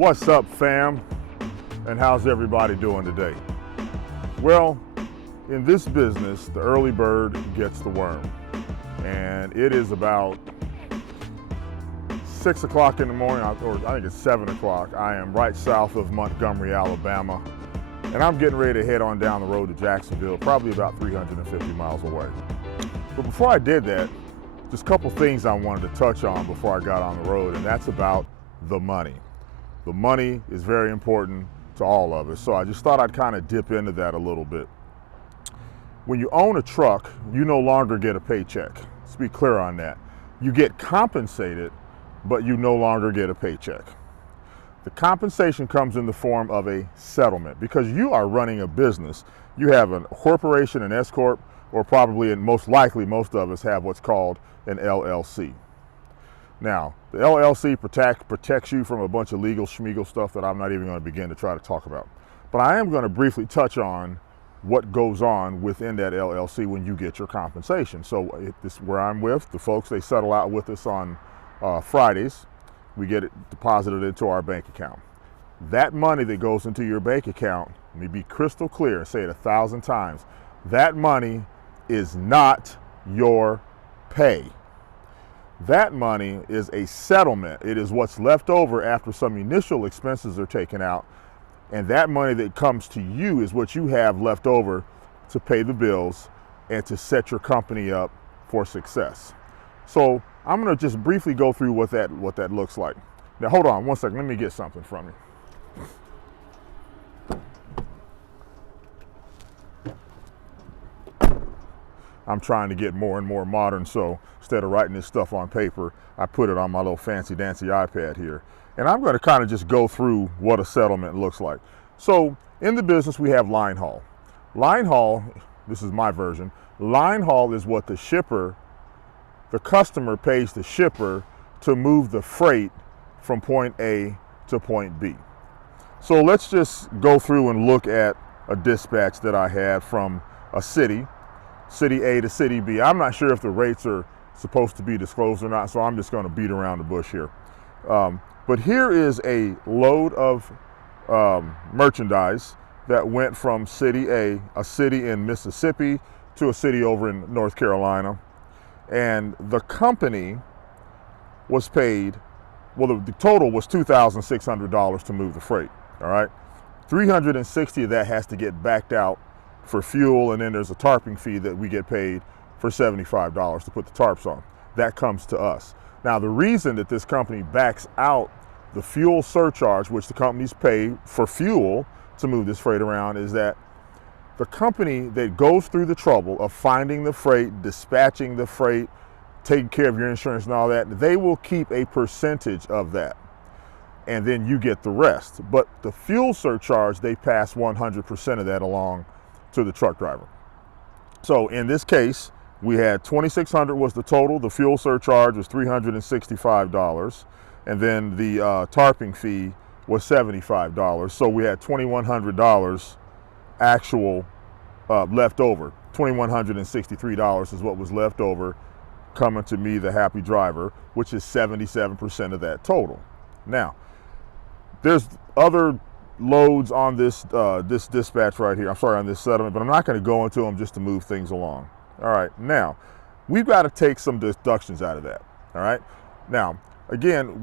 What's up, fam? And how's everybody doing today? Well, in this business, the early bird gets the worm. And it is about 6 o'clock in the morning, or I think it's 7 o'clock. I am right south of Montgomery, Alabama. And I'm getting ready to head on down the road to Jacksonville, probably about 350 miles away. But before I did that, just a couple things I wanted to touch on before I got on the road, and that's about the money. The money is very important to all of us, so I just thought I'd kind of dip into that a little bit. When you own a truck, you no longer get a paycheck. Let's be clear on that. You get compensated, but you no longer get a paycheck. The compensation comes in the form of a settlement because you are running a business. You have a corporation, an S Corp, or probably, and most likely, most of us have what's called an LLC. Now, the LLC protects you from a bunch of legal schmeagle stuff that I'm not even going to begin to try to talk about. But I am going to briefly touch on what goes on within that LLC when you get your compensation. So this is where I'm with the folks. They settle out with us on Fridays. We get it deposited into our bank account. That money that goes into your bank account, let me be crystal clear, say it 1,000 times, that money is not your pay. That money is a settlement. It is what's left over after some initial expenses are taken out, and that money that comes to you is what you have left over to pay the bills and to set your company up for success. So I'm going to just briefly go through what that looks like. Now hold on one second, let me get something from you. I'm trying to get more and more modern, so instead of writing this stuff on paper, I put it on my little fancy dancy iPad here. And I'm going to kind of just go through what a settlement looks like. So in the business, we have line haul. Line haul, this is my version, line haul is what the customer pays the shipper to move the freight from point A to point B. So let's just go through and look at a dispatch that I had from a city A to city B. I'm not sure if the rates are supposed to be disclosed or not, so I'm just going to beat around the bush here. But here is a load of merchandise that went from city A, a city in Mississippi, to a city over in North Carolina. And the company was paid, well, the total was $2,600 to move the freight, all right? $360 of that has to get backed out for fuel, and then there's a tarping fee that we get paid for $75 to put the tarps on. That comes to us. Now, the reason that this company backs out the fuel surcharge, which the companies pay for fuel to move this freight around, is that the company that goes through the trouble of finding the freight, dispatching the freight, taking care of your insurance and all that, they will keep a percentage of that. And then you get the rest. But the fuel surcharge, they pass 100% of that along to the truck driver. So in this case, we had $2,600 was the total. The fuel surcharge was $365, and then the tarping fee was $75. So we had $2,100 actual left over. $2,163 is what was left over coming to me, the happy driver, which is 77% of that total. Now, there's other loads on this this dispatch right here. I'm sorry, on this settlement, but I'm not going to go into them just to move things along. All right, now we've got to take some deductions out of that. All right, now again,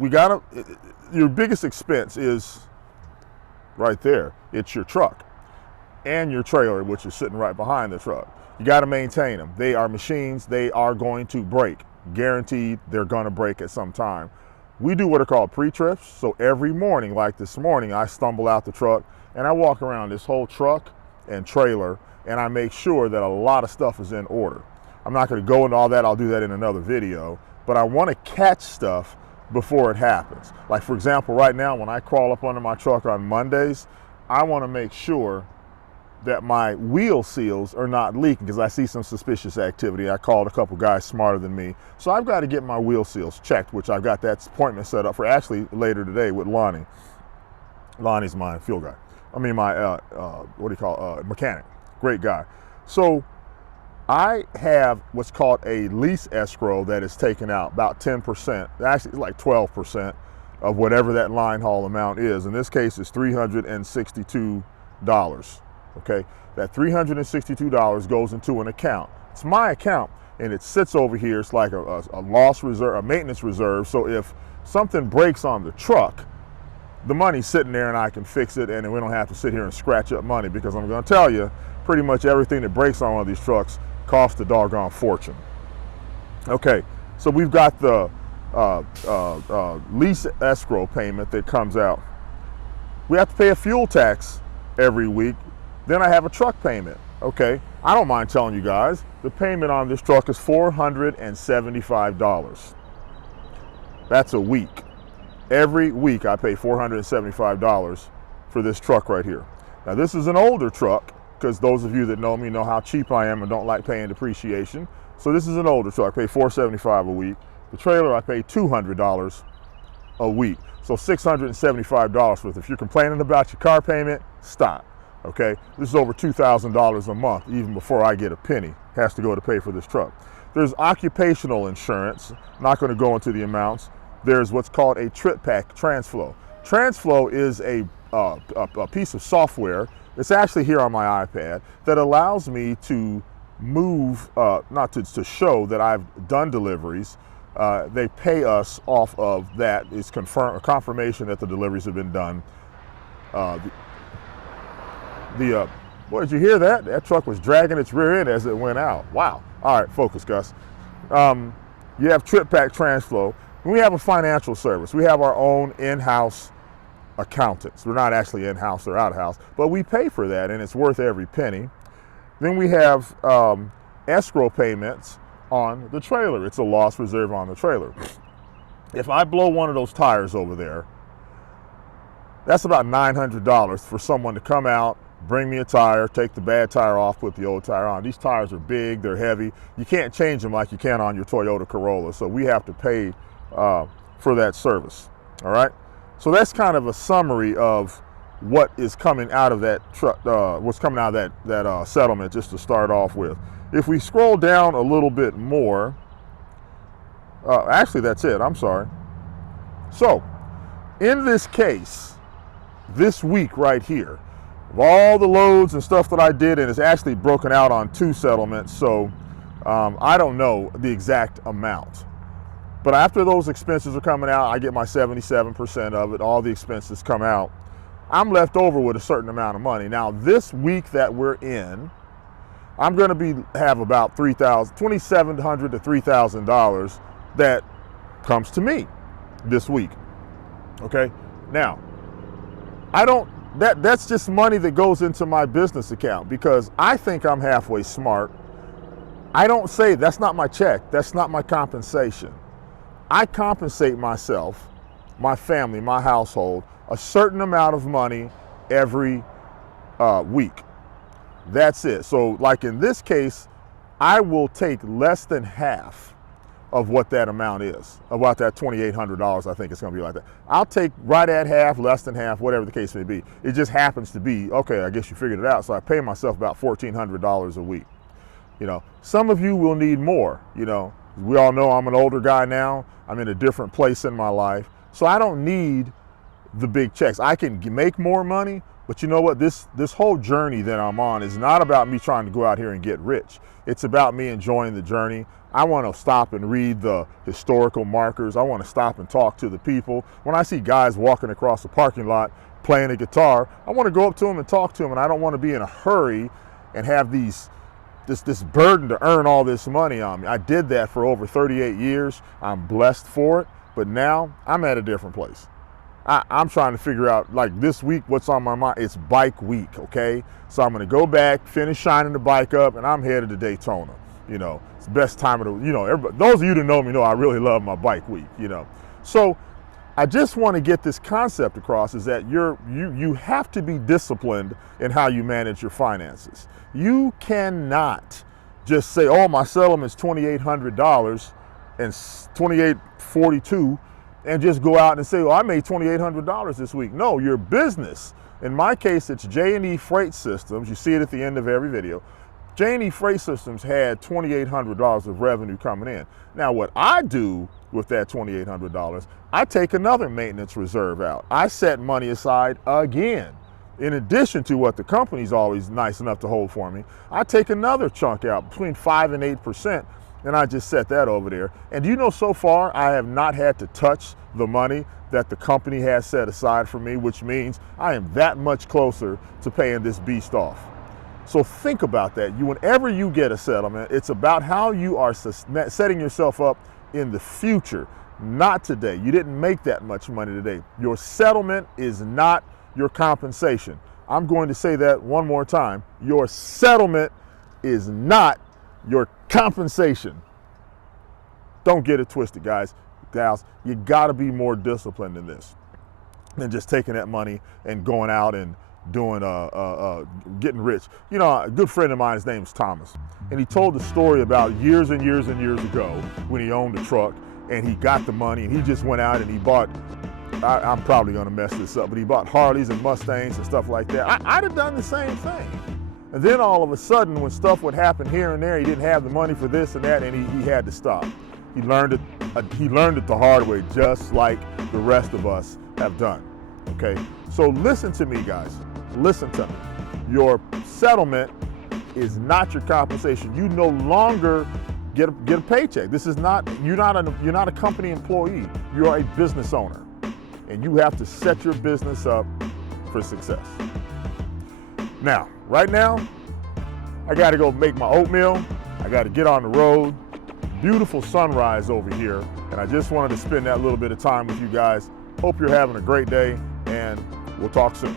your biggest expense is right there. It's your truck and your trailer, which is sitting right behind the truck. You got to maintain them. They are machines. They are going to break. Guaranteed, they're going to break at some time. We do what are called pre-trips. So every morning, like this morning, I stumble out the truck and I walk around this whole truck and trailer, and I make sure that a lot of stuff is in order. I'm not going to go into all that. I'll do that in another video. But I want to catch stuff before it happens. Like, for example, right now, when I crawl up under my truck on Mondays, I want to make sure that my wheel seals are not leaking because I see some suspicious activity. I called a couple guys smarter than me. So I've got to get my wheel seals checked, which I've got that appointment set up for actually later today with Lonnie. Lonnie's my fuel guy. I mean, my, mechanic. Great guy. So I have what's called a lease escrow that is taken out, about 10%. Actually, it's like 12%. of whatever that line haul amount is. In this case, it's $362. Okay, that $362 goes into an account. It's my account, and it sits over here. It's like a loss reserve, a maintenance reserve. So if something breaks on the truck, the money's sitting there and I can fix it, and we don't have to sit here and scratch up money, because I'm going to tell you, pretty much everything that breaks on one of these trucks costs a doggone fortune. Okay, so we've got the lease escrow payment that comes out. We have to pay a fuel tax every week. Then I have a truck payment. Okay, I don't mind telling you guys, the payment on this truck is $475. That's a week. Every week I pay $475 for this truck right here. Now this is an older truck, because those of you that know me know how cheap I am and don't like paying depreciation. So this is an older truck. I pay $475 a week. The trailer, I pay $200 a week. So $675 worth. If you're complaining about your car payment, stop. Okay, this is over $2,000 a month, even before I get a penny, has to go to pay for this truck. There's occupational insurance, not going to go into the amounts. There's what's called a TripPak TransFlow. TransFlow is a piece of software. It's actually here on my iPad that allows me to move, not to show that I've done deliveries. They pay us off of that. It's confirmation that the deliveries have been done. Boy, did you hear that? That truck was dragging its rear end as it went out. Wow. All right, focus, Gus. You have TripPak TransFlow. We have a financial service. We have our own in-house accountants. We're not actually in-house, they're out-of-house, but we pay for that, and it's worth every penny. Then we have escrow payments on the trailer. It's a loss reserve on the trailer. If I blow one of those tires over there, that's about $900 for someone to come out, bring me a tire, take the bad tire off, put the old tire on. These tires are big, they're heavy. You can't change them like you can on your Toyota Corolla, so we have to pay for that service. All right, so that's kind of a summary of what is coming out of that truck, what's coming out of that settlement, just to start off with. If we scroll down a little bit more, actually that's it, I'm sorry. So in this case, this week right here, of all the loads and stuff that I did, and it's actually broken out on 2 settlements, so I don't know the exact amount. But after those expenses are coming out, I get my 77% of it, all the expenses come out, I'm left over with a certain amount of money. Now this week that we're in, I'm going to have about $2,700 to $3,000 that comes to me this week. Okay, now that's just money that goes into my business account, because I think I'm halfway smart. I don't say that's not my check, that's not my compensation. I compensate myself, my family, my household, a certain amount of money every week. That's it. So like in this case, I will take less than half of what that amount is, about that $2,800. I think it's going to be like that. I'll take right at half, less than half, whatever the case may be. It just happens to be, okay, I guess you figured it out. So I pay myself about $1,400 a week. You know, some of you will need more. You know, we all know I'm an older guy now. I'm in a different place in my life. So I don't need the big checks. I can make more money, but you know what? This whole journey that I'm on is not about me trying to go out here and get rich. It's about me enjoying the journey. I want to stop and read the historical markers. I want to stop and talk to the people. When I see guys walking across the parking lot playing a guitar, I want to go up to them and talk to them, and I don't want to be in a hurry and have this burden to earn all this money on me. I did that for over 38 years. I'm blessed for it, but now I'm at a different place. I'm trying to figure out, like this week, what's on my mind. It's bike week, okay? So I'm going to go back, finish shining the bike up, and I'm headed to Daytona. You know, it's the best time of the, you know, those of you that know me know I really love my bike week, you know. So I just want to get this concept across, is that you have to be disciplined in how you manage your finances. You cannot just say, oh, my settlement's $2,800 and $2,842, and just go out and say, well, I made $2,800 this week. No, your business, in my case, it's J&E Freight Systems. You see it at the end of every video. Janney Freight Systems had $2,800 of revenue coming in. Now what I do with that $2,800, I take another maintenance reserve out. I set money aside again. In addition to what the company's always nice enough to hold for me, I take another chunk out, between 5 and 8%, and I just set that over there. And do you know, so far, I have not had to touch the money that the company has set aside for me, which means I am that much closer to paying this beast off. So think about that. Whenever you get a settlement, it's about how you are setting yourself up in the future, not today. You didn't make that much money today. Your settlement is not your compensation. I'm going to say that one more time. Your settlement is not your compensation. Don't get it twisted, guys, gals. You got to be more disciplined than this, than just taking that money and going out and doing getting rich. You know, a good friend of mine, his name's Thomas, and he told the story about years and years and years ago when he owned a truck and he got the money and he just went out and he bought, I'm probably gonna mess this up, but he bought Harleys and Mustangs and stuff like that. I'd have done the same thing. And then all of a sudden, when stuff would happen here and there, he didn't have the money for this and that, and he had to stop. He learned it the hard way, just like the rest of us have done, okay? So listen to me, guys. Listen to me. Your settlement is not your compensation. You no longer get a paycheck. This is not, you're not a company employee. You are a business owner, and you have to set your business up for success. Now, right now, I got to go make my oatmeal. I got to get on the road. Beautiful sunrise over here, and I just wanted to spend that little bit of time with you guys. Hope you're having a great day, and we'll talk soon.